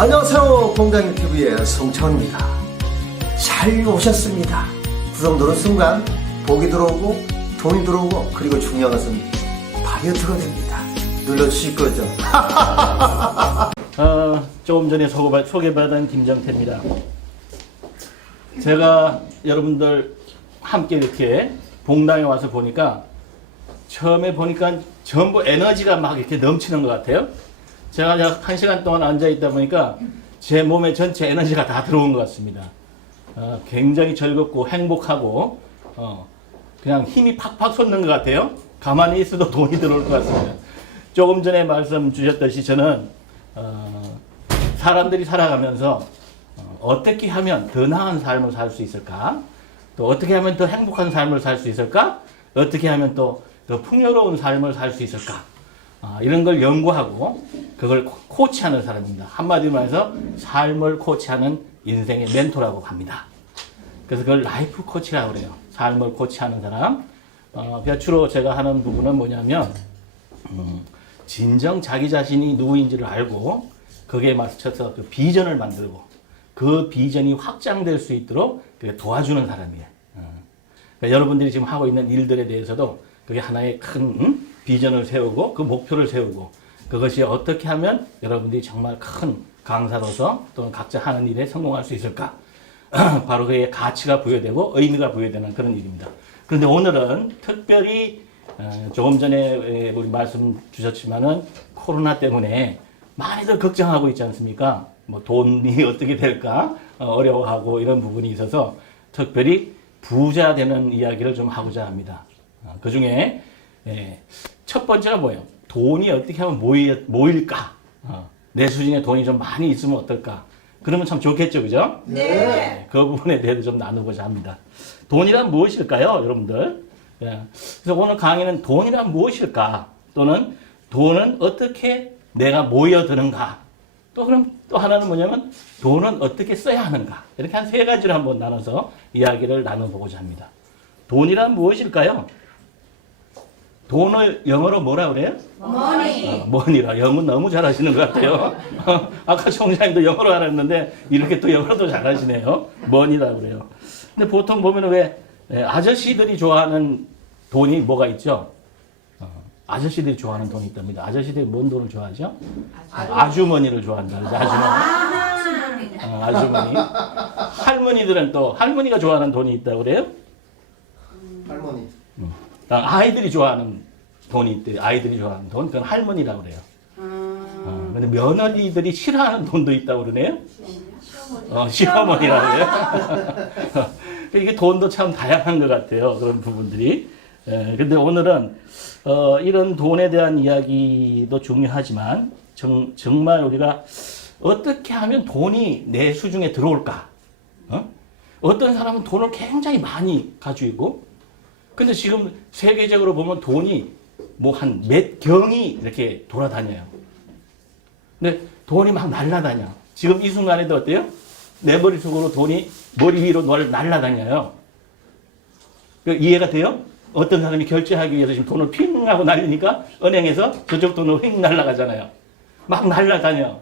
안녕하세요. 공장TV의 송창호입니다. 잘 오셨습니다. 구성 누른 순간 복이 들어오고 돈이 들어오고 그리고 중요한 것은 다이어트가 됩니다. 눌러주실 거죠? 조금 전에 소개받은 김정태입니다. 제가 여러분들 함께 이렇게 봉당에 와서 보니까 처음에 보니까 전부 에너지가 막 이렇게 넘치는 것 같아요. 제가 1시간 동안 앉아있다 보니까 제 몸에 전체 에너지가 다 들어온 것 같습니다. 굉장히 즐겁고 행복하고 그냥 힘이 팍팍 솟는 것 같아요. 가만히 있어도 돈이 들어올 것 같습니다. 조금 전에 말씀 주셨듯이 저는 사람들이 살아가면서 어떻게 하면 더 나은 삶을 살 수 있을까? 또 어떻게 하면 더 행복한 삶을 살 수 있을까? 어떻게 하면 또 더 풍요로운 삶을 살 수 있을까? 이런 걸 연구하고 그걸 코치하는 사람입니다. 한마디로 말해서 삶을 코치하는 인생의 멘토라고 합니다. 그래서 그걸 라이프 코치라고 그래요. 삶을 코치하는 사람. 그러니까 주로 제가 하는 부분은 뭐냐면 진정 자기 자신이 누구인지를 알고 거기에 맞춰서 그 비전을 만들고 그 비전이 확장될 수 있도록 도와주는 사람이에요. 그러니까 여러분들이 지금 하고 있는 일들에 대해서도 그게 하나의 큰 비전을 세우고 그 목표를 세우고 그것이 어떻게 하면 여러분들이 정말 큰 강사로서 또는 각자 하는 일에 성공할 수 있을까? 바로 그의 가치가 부여되고 의미가 부여되는 그런 일입니다. 그런데 오늘은 특별히 조금 전에 우리 말씀 주셨지만은 코로나 때문에 많이들 걱정하고 있지 않습니까? 뭐 돈이 어떻게 될까 어려워하고 이런 부분이 있어서 특별히 부자 되는 이야기를 좀 하고자 합니다. 그 중에 첫 번째가 뭐예요? 돈이 어떻게 하면 모일까? 내 수준에 돈이 좀 많이 있으면 어떨까? 그러면 참 좋겠죠, 그죠? 네. 그 부분에 대해서 좀 나누고자 합니다. 돈이란 무엇일까요, 여러분들? 그래서 오늘 강의는 돈이란 무엇일까? 또는 돈은 어떻게 내가 모여드는가? 또 그럼 또 하나는 뭐냐면 돈은 어떻게 써야 하는가? 이렇게 한 세 가지를 한번 나눠서 이야기를 나눠보고자 합니다. 돈이란 무엇일까요? 돈을 영어로 뭐라 그래요? 머니. 머니라. 영어 너무 잘하시는 것 같아요. 아까 총장님도 영어로 알았는데 이렇게 또 영어도 잘하시네요. 머니라 그래요. 근데 보통 보면 왜 아저씨들이 좋아하는 돈이 뭐가 있죠? 아저씨들이 좋아하는 돈이 있답니다. 아저씨들이 뭔 돈을 좋아하죠? 아주머니를 좋아한다. 그죠? 아주머니. 아주머니. 할머니들은 또 할머니가 좋아하는 돈이 있다고 그래요? 할머니. 아이들이 좋아하는 돈이 있대. 아이들이 좋아하는 돈. 그건 할머니라고 그래요. 근데 며느리들이 싫어하는 돈도 있다고 그러네요. 시어머니라고 그래요. 이게 돈도 참 다양한 것 같아요. 그런 부분들이. 근데 오늘은 이런 돈에 대한 이야기도 중요하지만 정말 우리가 어떻게 하면 돈이 내 수중에 들어올까? 어떤 사람은 돈을 굉장히 많이 가지고 있고 근데 지금 세계적으로 보면 돈이 뭐 한 몇 경이 이렇게 돌아다녀요. 근데 돈이 막 날아다녀. 지금 이 순간에도 어때요? 내 머릿속으로 돈이 머리 위로 날아다녀요. 이해가 돼요? 어떤 사람이 결제하기 위해서 지금 돈을 핑 하고 날리니까 은행에서 저쪽 돈으로 휙 날아가잖아요. 막 날아다녀.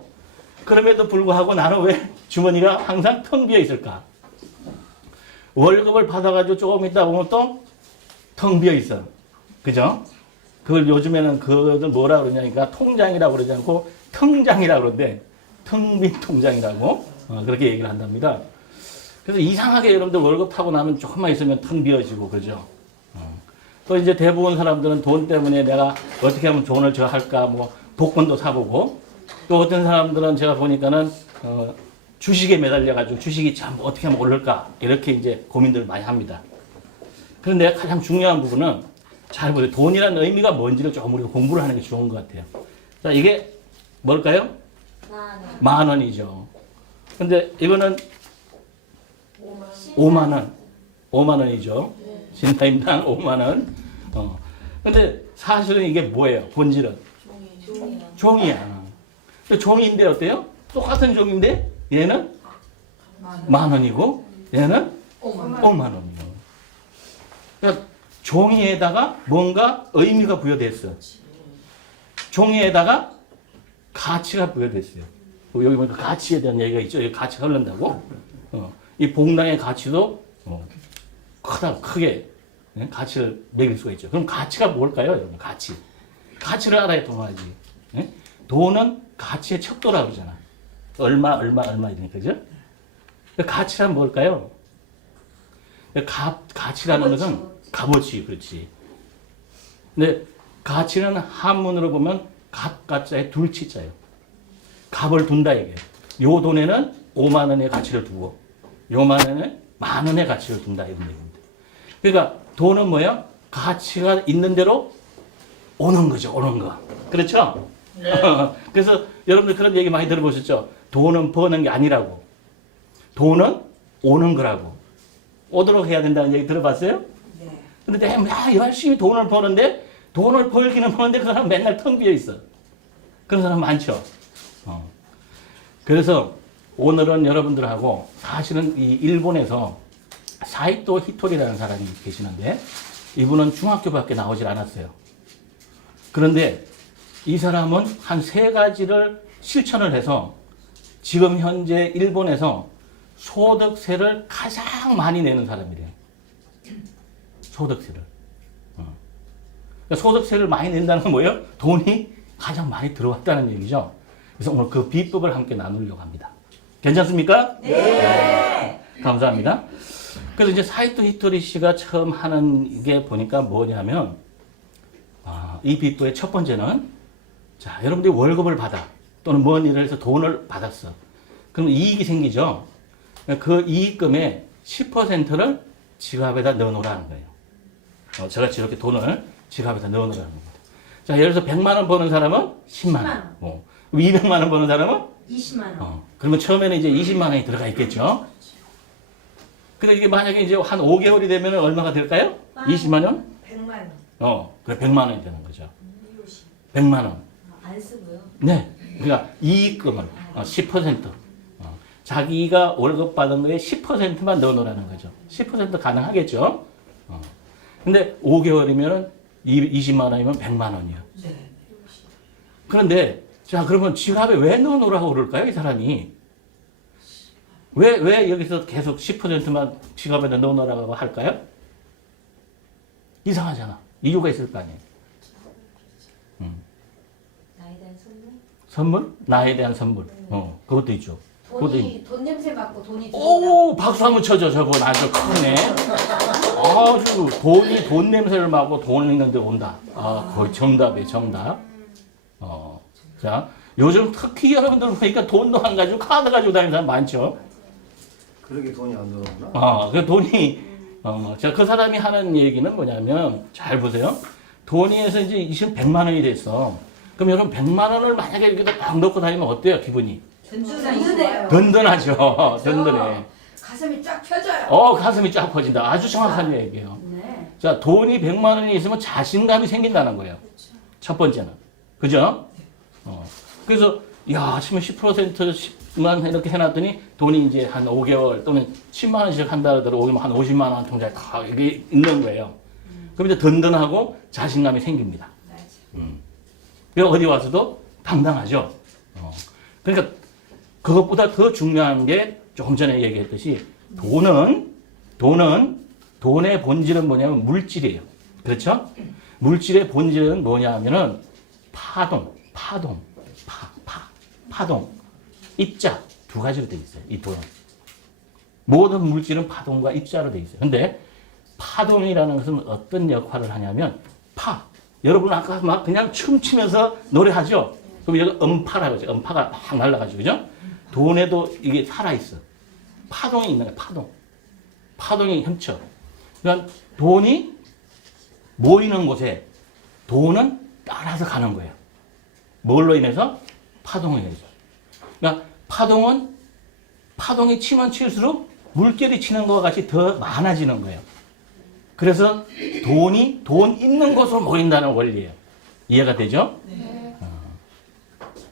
그럼에도 불구하고 나는 왜 주머니가 항상 텅 비어 있을까? 월급을 받아가지고 조금 있다 보면 또 텅 비어 있어. 그죠? 그걸 요즘에는 그걸 뭐라 그러냐니까 통장이라고 그러지 않고 텅장이라고 그러는데 텅 빈 통장이라고 그렇게 얘기를 한답니다. 그래서 이상하게 여러분들 월급 타고 나면 조금만 있으면 텅 비어지고 그죠? 또 이제 대부분 사람들은 돈 때문에 내가 어떻게 하면 돈을 저 할까 뭐 복권도 사보고 또 어떤 사람들은 제가 보니까는 주식에 매달려가지고 주식이 참 어떻게 하면 오를까 이렇게 이제 고민들을 많이 합니다. 그런데 가장 중요한 부분은 잘 보세요. 돈이라는 의미가 뭔지를 조금 우리가 공부를 하는 게 좋은 것 같아요. 자, 이게 뭘까요? 10,000원이죠. 근데 이거는 50,000원. 50,000원이죠. 신사임당 50,000원. 근데 사실은 이게 뭐예요? 본질은? 종이야. 종이인데 어때요? 똑같은 종인데 얘는 10,000원이고 얘는 50,000원이에요. 그러니까 종이에다가 뭔가 의미가 부여됐어. 종이에다가 가치가 부여됐어요. 여기 보니까 가치에 대한 얘기가 있죠. 여기 가치가 흐른다고. 이 봉당의 가치도 크게 가치를 매길 수가 있죠. 그럼 가치가 뭘까요, 여러분? 가치를 알아야 통하지. 예? 돈은 가치의 척도라고 그러잖아. 얼마 이러니까, 그죠? 가치란 뭘까요? 가치라는 것은 값어치, 그렇지. 근데 가치는 한문으로 보면 값가짜에 둘치자예요. 값을 둔다 이게. 요 돈에는 5만 원의 가치를 두고, 요만 원에 만 원의 가치를 둔다 이런 얘기입니다. 그러니까 돈은 뭐야? 가치가 있는 대로 오는 거죠, 오는 거. 그렇죠? 네. 그래서 여러분들 그런 얘기 많이 들어보셨죠? 돈은 버는 게 아니라고. 돈은 오는 거라고. 오도록 해야 된다는 얘기 들어봤어요? 네. 근데 내가 열심히 돈을 버는데, 돈을 벌기는 버는데 그 사람 맨날 텅 비어 있어. 그런 사람 많죠? 그래서 오늘은 여러분들하고 사실은 이 일본에서 사이토 히토리라는 사람이 계시는데, 이분은 중학교밖에 나오질 않았어요. 그런데 이 사람은 한 3가지를 실천을 해서 지금 현재 일본에서 소득세를 가장 많이 내는 사람이래요. 소득세를. 그러니까 소득세를 많이 낸다는 건 뭐예요? 돈이 가장 많이 들어왔다는 얘기죠. 그래서 오늘 그 비법을 함께 나누려고 합니다. 괜찮습니까? 네. 감사합니다. 그래서 이제 사이토 히토리 씨가 처음 하는 게 보니까 뭐냐면, 이 비법의 첫 번째는, 자, 여러분들이 월급을 받아. 또는 뭔 일을 해서 돈을 받았어. 그럼 이익이 생기죠? 그 이익금의 10%를 지갑에다 넣어놓으라는 거예요. 저같이 이렇게 돈을 지갑에다 넣어놓으라는 겁니다. 자, 예를 들어서 100만 원 버는 사람은 10만 원. 200만 원 버는 사람은 20만 원. 그러면 처음에는 이제 20만 원이 들어가 있겠죠? 근데 이게 만약에 이제 한 5개월이 되면 얼마가 될까요? 20만 원? 100만 원. 그래 100만 원이 되는 거죠. 100만 원. 안 쓰고요. 네. 그러니까 이익금을 10%. 자기가 월급 받은 거에 10%만 넣어놓으라는 거죠. 10% 가능하겠죠? 근데 5개월이면 20만 원이면 100만 원이요. 네. 그런데, 자, 그러면 지갑에 왜 넣어놓으라고 그럴까요, 이 사람이? 왜 여기서 계속 10%만 지갑에다 넣어놓으라고 할까요? 이상하잖아. 이유가 있을 거 아니에요. 나에 대한 선물? 선물? 나에 대한 선물. 그것도 있죠. 돈 냄새 맡고 돈이 오, 박수 한번 쳐줘. 저건 아주 크네. 아주 돈 냄새를 맡고 돈 있는데 온다. 거의 정답이에요, 정답. 자, 요즘 특히 여러분들 보니까 돈도 안 가지고 카드 가지고 다니는 사람 많죠. 그렇게 돈이 안 들어오나? 그 돈이, 자, 그 사람이 하는 얘기는 뭐냐면, 잘 보세요. 돈이에서 이제 100만 원이 됐어. 그럼 여러분 100만 원을 만약에 여기다 딱 넣고 다니면 어때요, 기분이? 든든해요. 든든하죠. 든든해. 가슴이 쫙 펴져요. 가슴이 쫙 퍼진다. 아주 정확한 얘기예요. 네. 자, 돈이 100만 원이 있으면 자신감이 생긴다는 거예요. 첫 번째는. 그죠? 그래서, 야, 아침에 10%만 이렇게 해놨더니 돈이 이제 한 5개월 또는 10만 원씩 한다 하더라도 5개월 한 50만 원 통장에 다 이게 있는 거예요. 그럼 이제 든든하고 자신감이 생깁니다. 그래서 어디 와서도 당당하죠. 그러니까 그것보다 더 중요한 게 조금 전에 얘기했듯이 돈의 본질은 뭐냐면 물질이에요. 그렇죠? 물질의 본질은 뭐냐면은 파동, 입자 두 가지로 되어 있어요. 이 돈은. 모든 물질은 파동과 입자로 되어 있어요. 근데 파동이라는 것은 어떤 역할을 하냐면 여러분 아까 막 그냥 춤추면서 노래하죠? 그럼 여기 음파라고 하죠. 음파가 막 날아가죠. 그죠? 돈에도 이게 살아있어. 파동이 있는 거야, 파동이 훔쳐. 그러니까 돈이 모이는 곳에 돈은 따라서 가는 거예요. 뭘로 인해서? 파동에 의해서. 그러니까 파동이 치면 칠수록 물결이 치는 것과 같이 더 많아지는 거예요. 그래서 돈 있는 곳으로 모인다는 원리예요. 이해가 되죠? 네.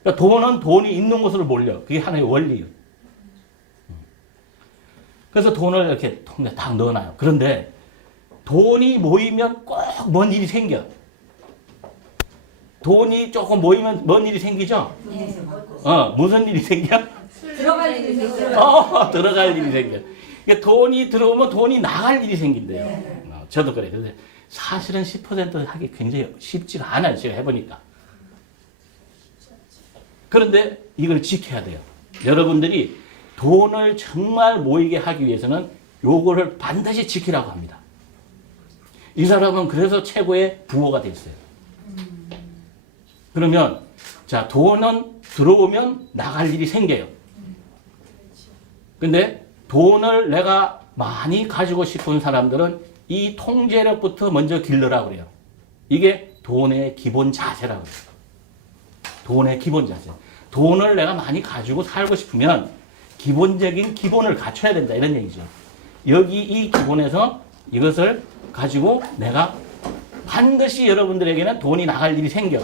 그러니까 돈이 있는 곳으로 몰려. 그게 하나의 원리예요. 그래서 돈을 이렇게 통에 딱 넣어놔요. 그런데 돈이 모이면 꼭 뭔 일이 생겨. 돈이 조금 모이면 뭔 일이 생기죠? 무슨 일이 생겨? 들어갈 일이 생겨요. 들어갈 일이 생겨. 그러니까 돈이 들어오면 돈이 나갈 일이 생긴대요. 저도 그래요. 근데 사실은 10% 하기 굉장히 쉽지가 않아요. 제가 해보니까. 그런데 이걸 지켜야 돼요. 여러분들이 돈을 정말 모이게 하기 위해서는 요거를 반드시 지키라고 합니다. 이 사람은 그래서 최고의 부호가 됐어요. 그러면 자, 돈은 들어오면 나갈 일이 생겨요. 근데 돈을 내가 많이 가지고 싶은 사람들은 이 통제력부터 먼저 길러라고 그래요. 이게 돈의 기본 자세라고 그래요. 돈의 기본 자세. 돈을 내가 많이 가지고 살고 싶으면 기본적인 기본을 갖춰야 된다. 이런 얘기죠. 여기 이 기본에서 이것을 가지고 내가 반드시 여러분들에게는 돈이 나갈 일이 생겨.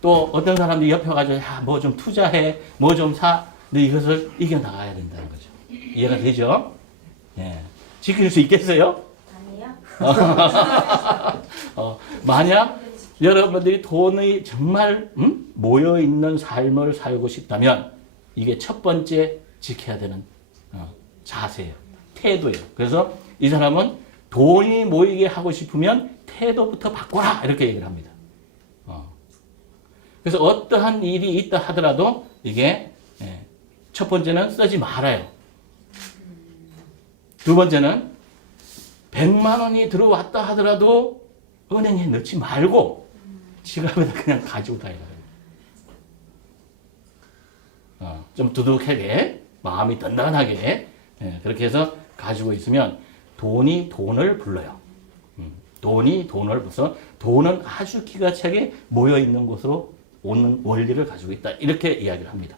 또 어떤 사람들이 옆에 가지고 뭐 좀 투자해, 뭐 좀 사. 근데 이것을 이겨나가야 된다는 거죠. 이해가 되죠? 예. 지킬 수 있겠어요? 아니요. 만약 여러분들이 돈이 정말 모여있는 삶을 살고 싶다면 이게 첫 번째 지켜야 되는 자세예요. 태도예요. 그래서 이 사람은 돈이 모이게 하고 싶으면 태도부터 바꿔라 이렇게 얘기를 합니다. 그래서 어떠한 일이 있다 하더라도 이게 첫 번째는 쓰지 말아요. 두 번째는 100만 원이 들어왔다 하더라도 은행에 넣지 말고 지갑에다 그냥 가지고 다니라. 좀 두둑하게 마음이 든든하게 그렇게 해서 가지고 있으면 돈이 돈을 불러요. 돈이 돈을 불러서 돈은 아주 기가 차게 모여 있는 곳으로 오는 원리를 가지고 있다. 이렇게 이야기를 합니다.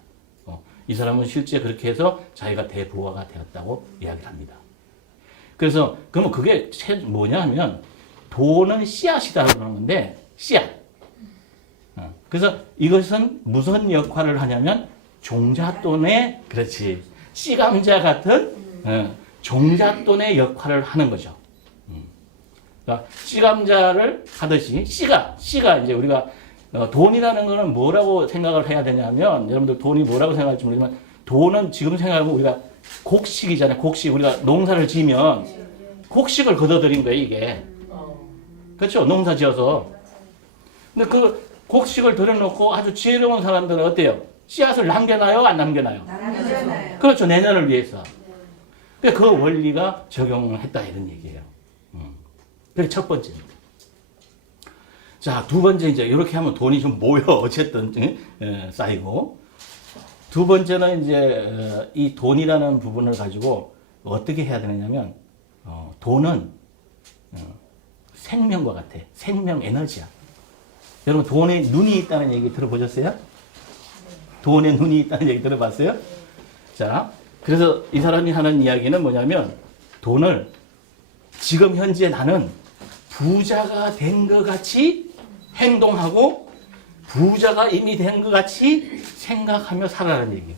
이 사람은 실제 그렇게 해서 자기가 대부화가 되었다고 이야기를 합니다. 그래서 그러면 그게 뭐냐 하면 돈은 씨앗이다 그러는 건데 씨앗. 그래서 이것은 무슨 역할을 하냐면 종잣돈의 그렇지 씨감자 같은 종잣돈의 역할을 하는 거죠. 그러니까 씨감자를 하듯이 씨가 이제 우리가 돈이라는 거는 뭐라고 생각을 해야 되냐면 여러분들 돈이 뭐라고 생각할지 모르지만 돈은 지금 생각하면 우리가 곡식이잖아요. 곡식 우리가 농사를 지으면 곡식을 걷어들인 거예요 이게. 그렇죠? 농사 지어서. 근데 그 곡식을 들여놓고 아주 지혜로운 사람들은 어때요? 씨앗을 남겨놔요? 안 남겨놔요? 남겨놔요. 그렇죠. 내년을 위해서. 그 원리가 적용을 했다 이런 얘기예요. 그게 첫 번째입니다. 자, 두 번째 이제 이렇게 하면 돈이 좀 모여 어쨌든 쌓이고 두 번째는 이제 이 돈이라는 부분을 가지고 어떻게 해야 되느냐면 돈은 생명과 같아. 생명 에너지야. 여러분 돈에 눈이 있다는 얘기 들어보셨어요? 돈에 눈이 있다는 얘기 들어봤어요? 자, 그래서 이 사람이 하는 이야기는 뭐냐면 돈을 지금 현재 나는 부자가 된 것 같이 행동하고 부자가 이미 된 것 같이 생각하며 살아라는 얘기예요.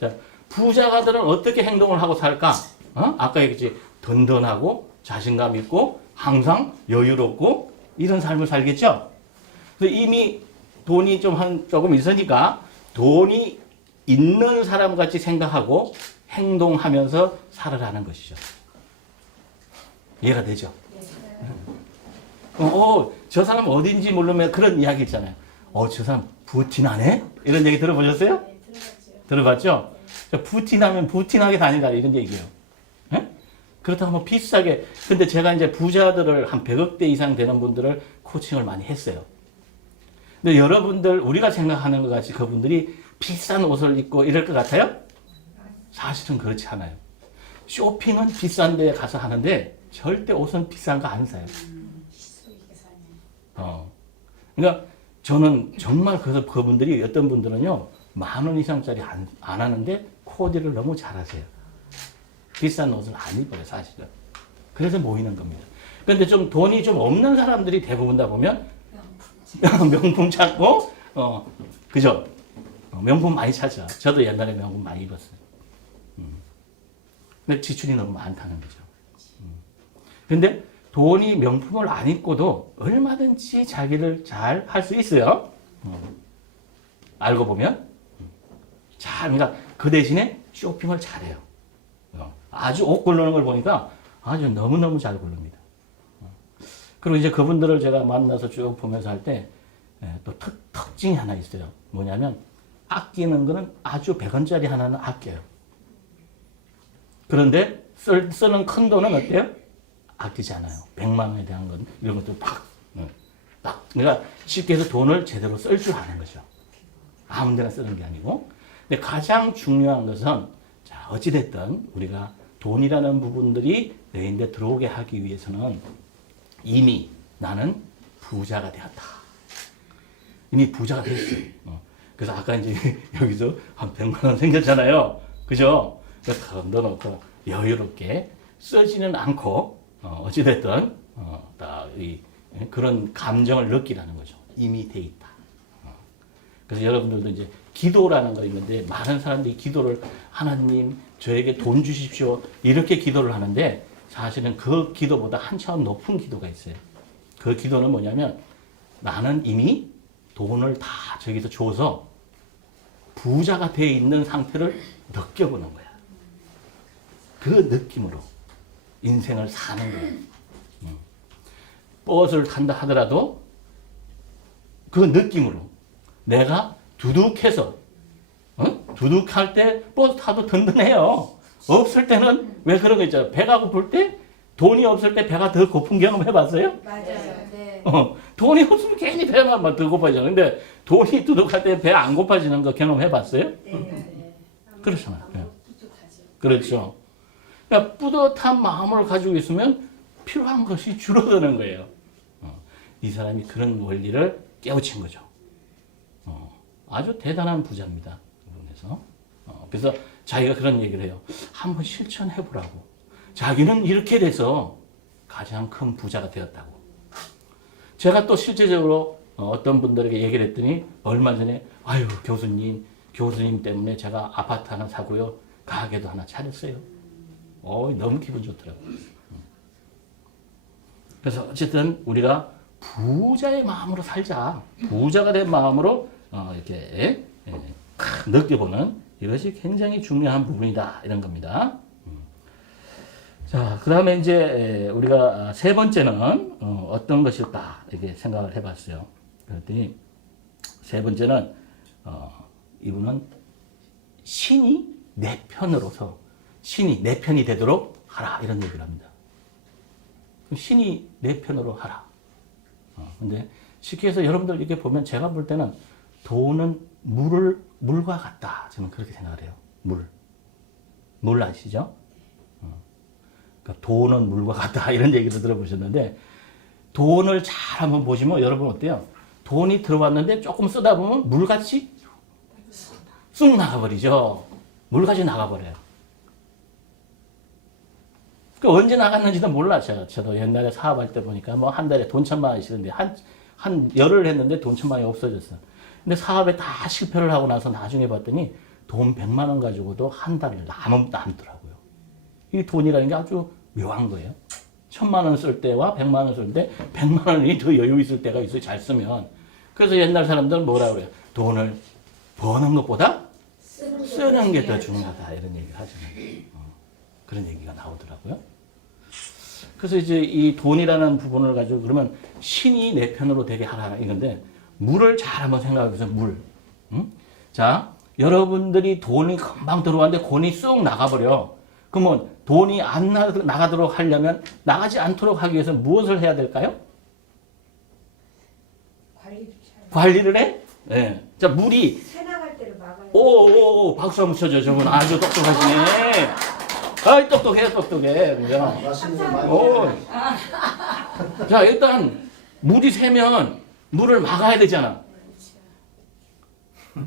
자, 부자가들은 어떻게 행동을 하고 살까? 아까 얘기했지. 든든하고 자신감 있고 항상 여유롭고 이런 삶을 살겠죠? 그래서 이미 돈이 조금 있으니까 돈이 있는 사람 같이 생각하고 행동하면서 살아라는 것이죠. 이해가 되죠? 저 사람 어딘지 모르면 그런 이야기 있잖아요. 저 사람 부틴하네? 이런 얘기 들어보셨어요? 네, 들어봤죠. 들어봤죠? 부틴하면 부틴하게 다니라 이런 얘기예요. 예? 그렇다고 뭐 비싸게. 근데 제가 이제 부자들을 한 100억대 이상 되는 분들을 코칭을 많이 했어요. 근데 여러분들, 우리가 생각하는 것 같이 그분들이 비싼 옷을 입고 이럴 것 같아요? 사실은 그렇지 않아요. 쇼핑은 비싼 데 가서 하는데 절대 옷은 비싼 거 안 사요. 그러니까 저는 정말 그래서 그분들이 어떤 분들은요 10,000원 이상짜리 안 하는데 코디를 너무 잘하세요. 비싼 옷을 안 입어요 사실은. 그래서 모이는 겁니다. 그런데 좀 돈이 좀 없는 사람들이 대부분 다 보면 명품 찾고 그죠? 명품 많이 찾아. 저도 옛날에 명품 많이 입었어요. 근데 지출이 너무 많다는 거죠. 근데 돈이 명품을 안 입고도 얼마든지 자기를 잘 할 수 있어요. 알고 보면. 잘, 그러니까 그 대신에 쇼핑을 잘해요. 아주 옷 고르는 걸 보니까 아주 너무너무 잘 고릅니다. 그리고 이제 그분들을 제가 만나서 쭉 보면서 할 때 또 특징이 하나 있어요. 뭐냐면 아끼는 거는 아주 100원짜리 하나는 아껴요. 그런데 쓰는 큰 돈은 어때요? 아끼지 않아요. 100만 원에 대한 건 이런 것도 딱 그러니까 쉽게 해서 돈을 제대로 쓸 줄 아는 거죠. 아무 데나 쓰는 게 아니고. 근데 가장 중요한 것은 자 어찌됐든 우리가 돈이라는 부분들이 내인데 들어오게 하기 위해서는 이미 나는 부자가 되었다. 이미 부자가 됐어요. 그래서 아까 이제 여기서 한 100만 원 생겼잖아요. 그죠? 그래서 넣어놓고 여유롭게 쓰지는 않고 어찌됐든 그런 감정을 느끼라는 거죠. 이미 돼 있다. 그래서 여러분들도 이제 기도라는 거 있는데 많은 사람들이 기도를 하나님 저에게 돈 주십시오 이렇게 기도를 하는데 사실은 그 기도보다 한 차원 높은 기도가 있어요. 그 기도는 뭐냐면 나는 이미 돈을 다 저기서 줘서 부자가 되어 있는 상태를 느껴보는 거야. 그 느낌으로 인생을 사는 거야. 버스를 탄다 하더라도 그 느낌으로 내가 두둑해서 두둑할 때 버스 타도 든든해요. 없을 때는 왜 그런 거 있잖아요. 배가 고플 때 돈이 없을 때 배가 더 고픈 경험 해봤어요? 맞아요. 네. 돈이 없으면 괜히 배가 더 고파지잖아요. 근데 돈이 두둑할 때 배 안 고파지는 거 경험해봤어요? 네. 그렇잖아요. 네. 그렇죠. 그러니까 뿌듯한 마음을 가지고 있으면 필요한 것이 줄어드는 거예요. 이 사람이 그런 원리를 깨우친 거죠. 아주 대단한 부자입니다. 그래서 그래서 자기가 그런 얘기를 해요. 한번 실천해보라고. 자기는 이렇게 돼서 가장 큰 부자가 되었다고. 제가 또 실제적으로 어떤 분들에게 얘기를 했더니 얼마 전에 아유 교수님 때문에 제가 아파트 하나 사고요. 가게도 하나 차렸어요. 너무 기분 좋더라고요. 그래서 어쨌든 우리가 부자의 마음으로 살자. 부자가 된 마음으로 이렇게 느껴보는 이것이 굉장히 중요한 부분이다. 이런 겁니다. 자, 그 다음에 이제 우리가 세 번째는 어떤 것일까 이렇게 생각을 해봤어요. 그랬더니 세 번째는 이분은 신이 내 편으로서 신이 내 편이 되도록 하라 이런 얘기를 합니다. 신이 내 편으로 하라. 근데 쉽게 해서 여러분들 이렇게 보면 제가 볼 때는 돈은 물과 같다. 저는 그렇게 생각을 해요. 물 아시죠? 그러니까 돈은 물과 같다 이런 얘기를 들어보셨는데 돈을 잘 한번 보시면 여러분 어때요? 돈이 들어왔는데 조금 쓰다 보면 물같이 쑥 나가버리죠. 물같이 나가버려요. 그러니까 언제 나갔는지도 몰라. 저도 옛날에 사업할 때 보니까 뭐 한 달에 돈 1,000만 원이 쓰는데 한 열흘 했는데 돈 1,000만 원이 없어졌어. 근데 사업에 다 실패를 하고 나서 나중에 봤더니 돈 100만 원 가지고도 한 달을 남더라고요. 이 돈이라는 게 아주 묘한 거예요. 1,000만 원 쓸 때와 100만 원 쓸 때 100만 원이 더 여유 있을 때가 있어요. 잘 쓰면. 그래서 옛날 사람들은 뭐라 그래요? 돈을 버는 것보다 쓰는 게 더 중요하다. 이런 얘기를 하잖아요. 그런 얘기가 나오더라고요. 그래서 이제 이 돈이라는 부분을 가지고 그러면 신이 내 편으로 되게 하라 이건데 물을 잘 한번 생각해 보세요. 물. 자, 여러분들이 돈이 금방 들어왔는데 돈이 쑥 나가버려. 그러면 돈이 안 나가도록 하려면 나가지 않도록 하기 위해서 무엇을 해야 될까요? 관리를 해? 네. 자, 물이 새나갈 때를 막아야 오, 박수 한번 쳐줘. 저분 아주 똑똑하시네. 아이, 똑똑해. 그죠? 말씀을 많이 오. 자, 일단 물이 새면 물을 막아야 되잖아.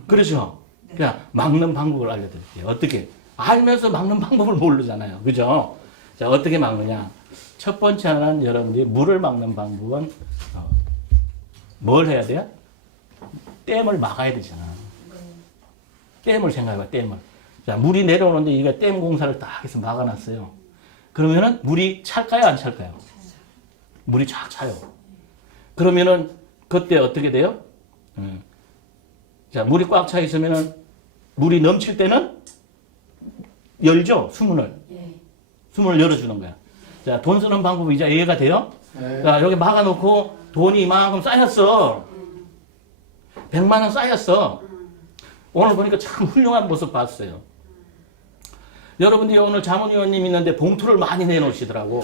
그렇죠? 그냥 막는 방법을 알려드릴게요. 어떻게? 알면서 막는 방법을 모르잖아요. 그죠? 자, 어떻게 막느냐? 첫 번째는 여러분들이 물을 막는 방법은 뭘 해야 돼요? 댐을 막아야 되잖아. 댐을 생각해봐, 댐을. 자, 물이 내려오는데 이게 댐 공사를 딱 해서 막아놨어요. 그러면은 물이 찰까요, 안 찰까요? 물이 쫙 차요. 그러면은 그때 어떻게 돼요? 자, 물이 꽉 차 있으면은 물이 넘칠 때는 열죠, 수문을. 예. 수문을 열어주는 거야. 자, 돈 쓰는 방법이 이제 이해가 돼요? 네. 자, 여기 막아놓고 돈이 이만큼 쌓였어. 100만 원 쌓였어. 오늘 보니까 참 훌륭한 모습 봤어요. 여러분들이 오늘 자문위원님 있는데 봉투를 많이 내놓으시더라고.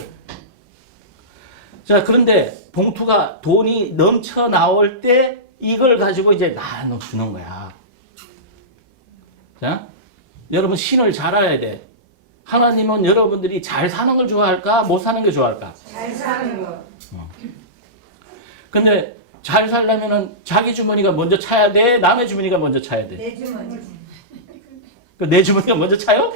자, 그런데 봉투가 돈이 넘쳐 나올 때 이걸 가지고 이제 나눠주는 거야. 자, 여러분 신을 잘 알아야 돼. 하나님은 여러분들이 잘 사는 걸 좋아할까? 못 사는 게 좋아할까? 잘 사는 거. 근데 잘 살려면은 자기 주머니가 먼저 차야 돼? 남의 주머니가 먼저 차야 돼? 내 주머니. 내 주머니가 먼저 차요?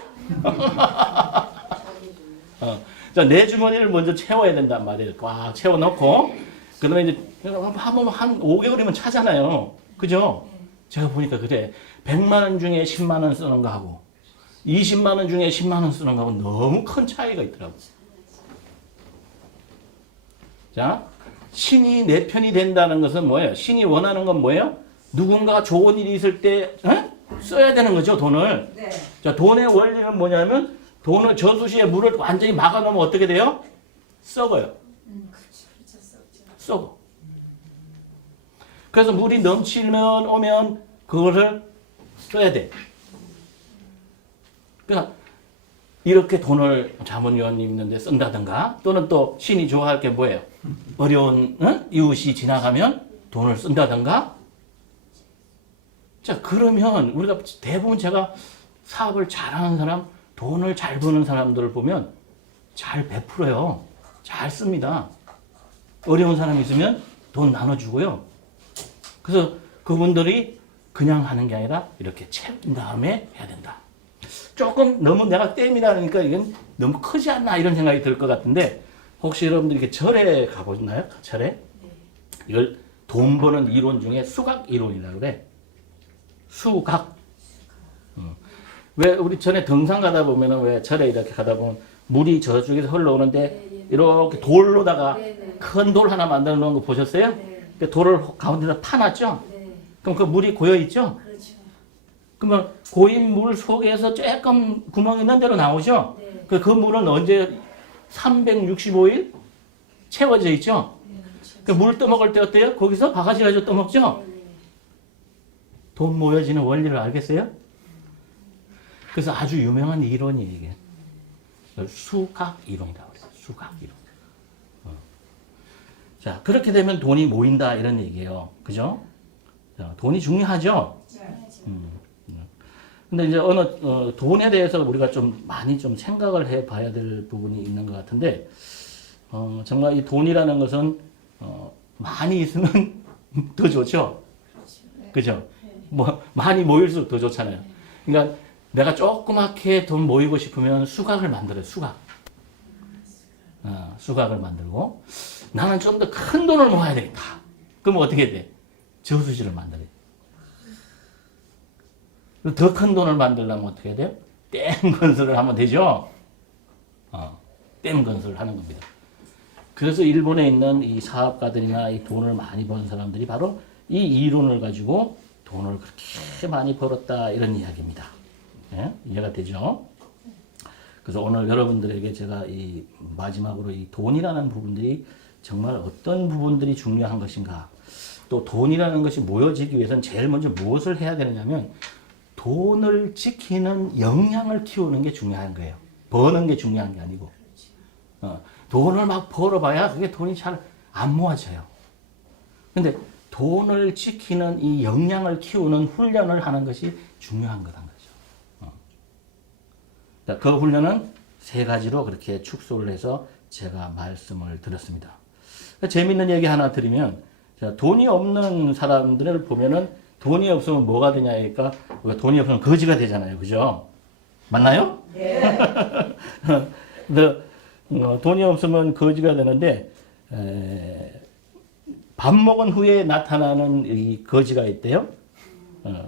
자, 내 주머니를 먼저 채워야 된단 말이에요. 꽉 채워놓고. 그 다음에 이제 한 5개월이면 차잖아요. 그죠? 제가 보니까 그래. 100만 원 중에 10만 원 쓰는 거하고 20만 원 중에 10만 원 쓰는 거하고 너무 큰 차이가 있더라고. 자, 신이 내 편이 된다는 것은 뭐예요? 신이 원하는 건 뭐예요? 누군가가 좋은 일이 있을 때 써야 되는 거죠, 돈을. 네. 자, 돈의 원리는 뭐냐면 돈을 저수지에 물을 완전히 막아놓으면 어떻게 돼요? 썩어요. 썩어. 그래서 물이 넘치면 오면 그거를 써야 돼. 그러니까 이렇게 돈을 자문위원님 있는데 쓴다든가 또는 또 신이 좋아할 게 뭐예요? 어려운 이웃이 지나가면 돈을 쓴다든가. 자, 그러면 우리가 대부분 제가 사업을 잘하는 사람, 돈을 잘 버는 사람들을 보면 잘 베풀어요. 잘 씁니다. 어려운 사람이 있으면 돈 나눠주고요. 그래서 그분들이 그냥 하는 게 아니라 이렇게 채운 다음에 해야 된다. 조금 너무 내가 땜이다 그러니까 이건 너무 크지 않나 이런 생각이 들 것 같은데 혹시 여러분들이 이렇게 절에 가보셨나요? 절에? 이걸 돈 버는 이론 중에 수각 이론이라고 그래. 수각. 왜 우리 전에 등산 가다 보면은 왜 절에 이렇게 가다 보면 물이 저쪽에서 흘러오는데 이렇게 돌로다가 큰 돌 하나 만들어 놓은 거 보셨어요? 그 돌을 가운데다 파놨죠? 그럼 그 물이 고여 있죠? 그렇죠. 그러면 고인 물 속에서 조금 구멍 있는 대로 나오죠? 그 물은 언제 365일 채워져 있죠? 그 물 떠먹을 때 어때요? 거기서 바가지 가지고 떠먹죠? 돈 모여지는 원리를 알겠어요? 그래서 아주 유명한 이론이에요, 이게. 수각 이론이라고 그래요. 수각 이론. 자, 그렇게 되면 돈이 모인다 이런 얘기예요. 그죠? 자, 돈이 중요하죠? 근데 이제 돈에 대해서 우리가 좀 많이 좀 생각을 해 봐야 될 부분이 있는 것 같은데, 정말 이 돈이라는 것은, 많이 있으면 더 좋죠? 그죠? 뭐, 많이 모일수록 더 좋잖아요. 그러니까 내가 조그맣게 돈 모이고 싶으면 수각을 만들어요, 수각. 수각을 만들고, 나는 좀 더 큰 돈을 모아야 되겠다. 그럼 어떻게 돼? 저수지를 만들어요. 더 큰 돈을 만들려면 어떻게 해야 돼요? 댐 건설을 하면 되죠? 댐 건설을 하는 겁니다. 그래서 일본에 있는 이 사업가들이나 이 돈을 많이 버는 사람들이 바로 이 이론을 가지고 돈을 그렇게 많이 벌었다 이런 이야기입니다. 예? 이해가 되죠? 그래서 오늘 여러분들에게 제가 이 마지막으로 이 돈이라는 부분들이 정말 어떤 부분들이 중요한 것인가, 또 돈이라는 것이 모여지기 위해서는 제일 먼저 무엇을 해야 되느냐면 돈을 지키는 역량을 키우는 게 중요한 거예요. 버는 게 중요한 게 아니고. 돈을 막 벌어봐야 그게 돈이 잘 안 모아져요. 근데 돈을 지키는 이 역량을 키우는 훈련을 하는 것이 중요한 거란 거죠. 자, 그 훈련은 세 가지로 그렇게 축소를 해서 제가 말씀을 드렸습니다. 재밌는 얘기 하나 드리면, 자, 돈이 없는 사람들을 보면은 돈이 없으면 뭐가 되냐니까 돈이 없으면 거지가 되잖아요. 그죠? 맞나요? 네. 돈이 없으면 거지가 되는데 밥 먹은 후에 나타나는 이 거지가 있대요.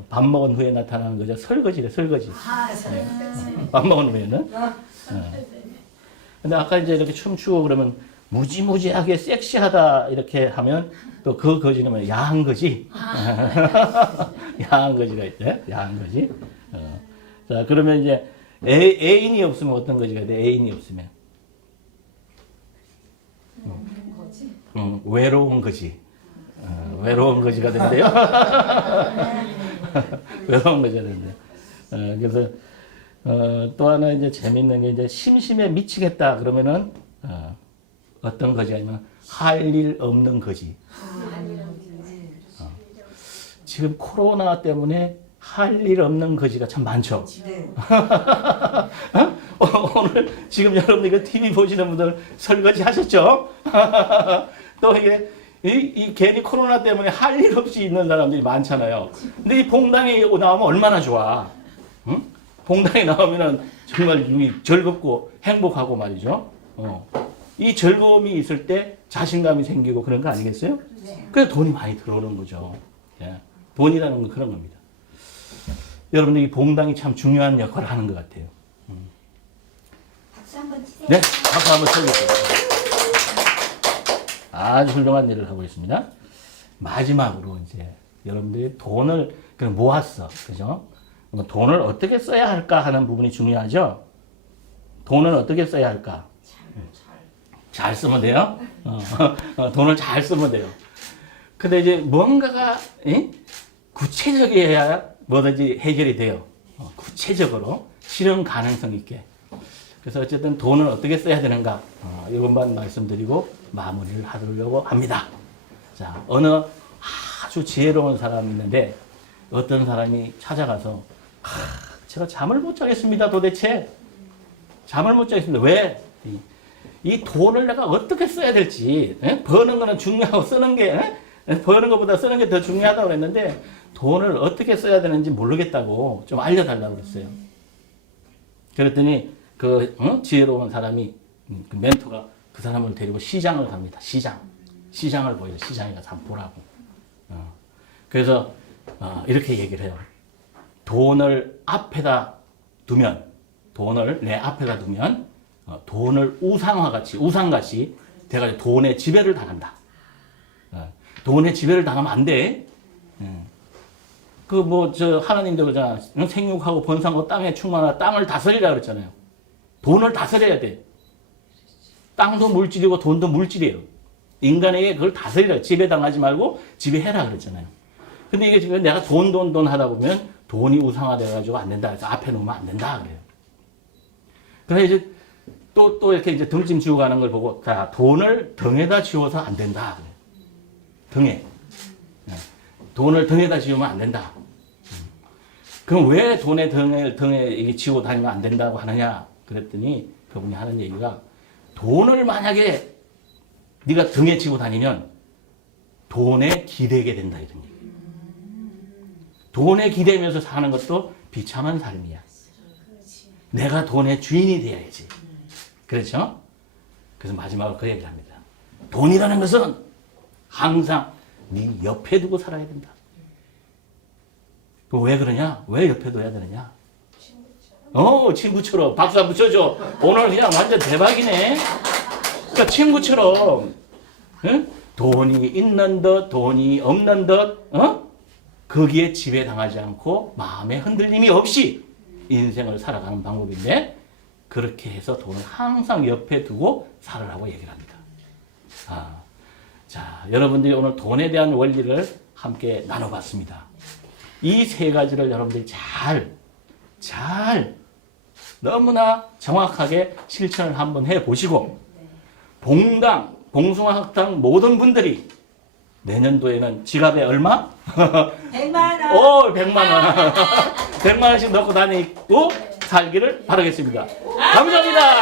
밥 먹은 후에 나타나는 거죠. 설거지래, 설거지. 밥 먹은 후에는. 근데 아까 이제 이렇게 춤추고 그러면 무지무지하게 섹시하다 이렇게 하면 또 그 거지는 뭐야? 야한 거지. 야한 거지가 있대. 야한 거지. 자, 그러면 이제 애인이 없으면 어떤 거지가 돼? 애인이 없으면. 외로운 거지. 외로운 거지가 된대요. 외로운 거지가 된대. 그래서 또 하나 이제 재밌는 게 이제 심심해 미치겠다 그러면은 어떤 거지 아니면 할 일 없는 거지. 지금 코로나 때문에 할 일 없는 거지가 참 많죠. 오늘 지금 여러분 이거 TV 보시는 분들 설거지 하셨죠? 또 이게 이 괜히 코로나 때문에 할 일 없이 있는 사람들이 많잖아요. 근데 이 봉당에 나오면 얼마나 좋아. 응? 봉당에 나오면은 정말 즐겁고 행복하고 말이죠. 이 즐거움이 있을 때 자신감이 생기고 그런 거 아니겠어요? 그래서 돈이 많이 들어오는 거죠. 예. 돈이라는 건 그런 겁니다. 여러분들 이 봉당이 참 중요한 역할을 하는 것 같아요. 박수 한번 치세요. 네, 박수 한번 쳐주세요. 아주 훌륭한 일을 하고 있습니다. 마지막으로 이제 여러분들이 돈을 그냥 모았어, 그죠? 그러면 돈을 어떻게 써야 할까 하는 부분이 중요하죠. 돈을 어떻게 써야 할까? 잘 쓰면 돼요. 돈을 잘 쓰면 돼요. 근데 이제 뭔가가 구체적이어야 뭐든지 해결이 돼요. 구체적으로 실현 가능성 있게. 그래서 어쨌든 돈을 어떻게 써야 되는가 이것만 말씀드리고 마무리를 하려고 합니다. 자, 어느 아주 지혜로운 사람이 있는데 어떤 사람이 찾아가서 제가 잠을 못 자겠습니다. 도대체 잠을 못 자겠습니다. 왜? 이 돈을 내가 어떻게 써야 될지 버는 거는 중요하고 쓰는 게 버는 것보다 쓰는 게 더 중요하다고 그랬는데 돈을 어떻게 써야 되는지 모르겠다고 좀 알려달라고 그랬어요. 그랬더니 그 지혜로운 사람이 그 멘토가 그 사람을 데리고 시장을 갑니다. 시장을 보여요. 시장에 가서 한번 보라고. 그래서 이렇게 얘기를 해요. 돈을 앞에다 두면 돈을 우상같이 돼가지고 돈의 지배를 당한다. 돈의 지배를 당하면 안 돼. 하나님도 그러잖아. 생육하고 번성하고 땅에 충만하라. 땅을 다스리라 그랬잖아요. 돈을 다스려야 돼. 땅도 물질이고 돈도 물질이에요. 인간에게 그걸 다스리라. 지배당하지 말고 지배해라 그랬잖아요. 근데 이게 지금 내가 돈 하다 보면 돈이 우상화돼가지고 안 된다. 그래서 앞에 놓으면 안 된다. 그래요. 그래서 이제 또 이렇게 이제 등짐 지고 가는 걸 보고, 자, 돈을 등에다 지워서 안 된다. 그래요. 등에. 돈을 등에다 지우면 안 된다. 그럼 왜 돈의 등에 이게 지고 다니면 안 된다고 하느냐? 그랬더니 그분이 하는 얘기가 돈을 만약에 네가 등에 지고 다니면 돈에 기대게 된다 이런 얘기. 돈에 기대면서 사는 것도 비참한 삶이야. 내가 돈의 주인이 돼야지. 그렇죠? 그래서 마지막으로 그 얘기를 합니다. 돈이라는 것은 항상 네 옆에 두고 살아야 된다. 왜 그러냐? 왜 옆에 둬야 되느냐? 친구처럼. 박수 한번 쳐줘. 오늘 그냥 완전 대박이네. 그러니까 친구처럼 돈이 있는 듯 돈이 없는 듯 거기에 지배당하지 않고 마음의 흔들림이 없이 인생을 살아가는 방법인데 그렇게 해서 돈을 항상 옆에 두고 살으라고 얘기를 합니다. 자, 여러분들이 오늘 돈에 대한 원리를 함께 나눠봤습니다. 이 세 가지를 여러분들이 잘 너무나 정확하게 실천을 한번 해보시고 봉숭아학당 모든 분들이 내년도에는 지갑에 얼마? 100만 원. 100만 원. 100만 원씩 넣고 다니고 살기를 바라겠습니다. 감사합니다.